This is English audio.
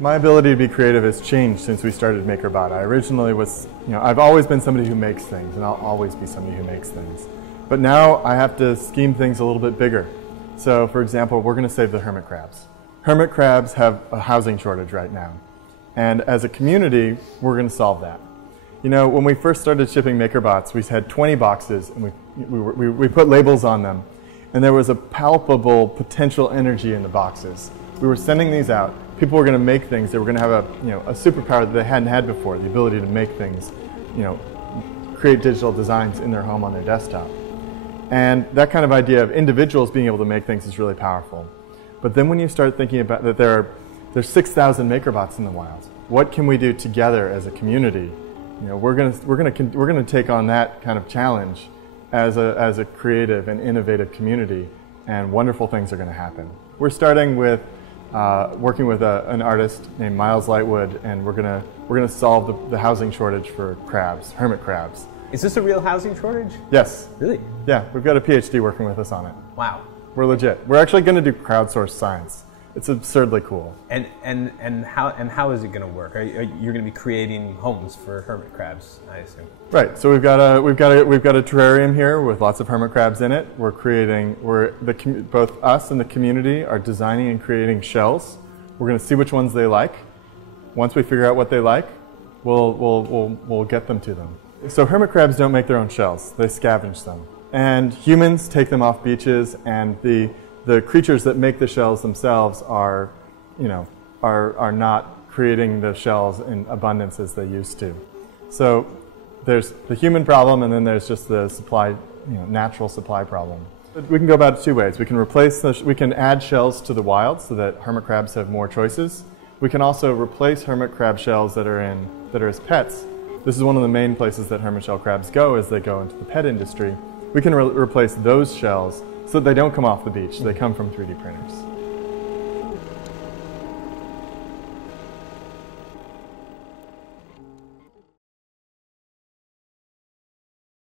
My ability to be creative has changed since we started MakerBot. I originally was, I've always been somebody who makes things, and I'll always be somebody who makes things. But now I have to scheme things a little bit bigger. So, for example, we're going to save the hermit crabs. Hermit crabs have a housing shortage right now. And as a community, we're going to solve that. When we first started shipping MakerBots, we had 20 boxes, and we put labels on them. And there was a palpable potential energy in the boxes. We were sending these out. People were going to make things. They were going to have a superpower that they hadn't had before, the ability to make things, create digital designs in their home on their desktop. And that kind of idea of individuals being able to make things is really powerful. But then when you start thinking about that there's 6,000 MakerBots in the wild, what can we do together as a community? We're going to take on that kind of challenge as a creative and innovative community, and wonderful things are going to happen. We're starting with working with an artist named Miles Lightwood, and we're gonna solve the housing shortage for crabs, hermit crabs. Is this a real housing shortage? Yes. Really? Yeah, we've got a PhD working with us on it. Wow. We're legit. We're actually going to do crowdsourced science. It's absurdly cool. And how is it going to work? You're going to be creating homes for hermit crabs, I assume. Right. So we've got a terrarium here with lots of hermit crabs in it. Both us and the community are designing and creating shells. We're going to see which ones they like. Once we figure out what they like, we'll get them to them. So hermit crabs don't make their own shells. They scavenge them. And humans take them off beaches, and the creatures that make the shells themselves are not creating the shells in abundance as they used to. So there's the human problem, and then there's just the supply, natural supply problem. We can go about it two ways. We can add shells to the wild so that hermit crabs have more choices. We can also replace hermit crab shells that are as pets. This is one of the main places that hermit shell crabs go as they go into the pet industry. We can replace those shells so that they don't come off the beach. They come from 3D printers.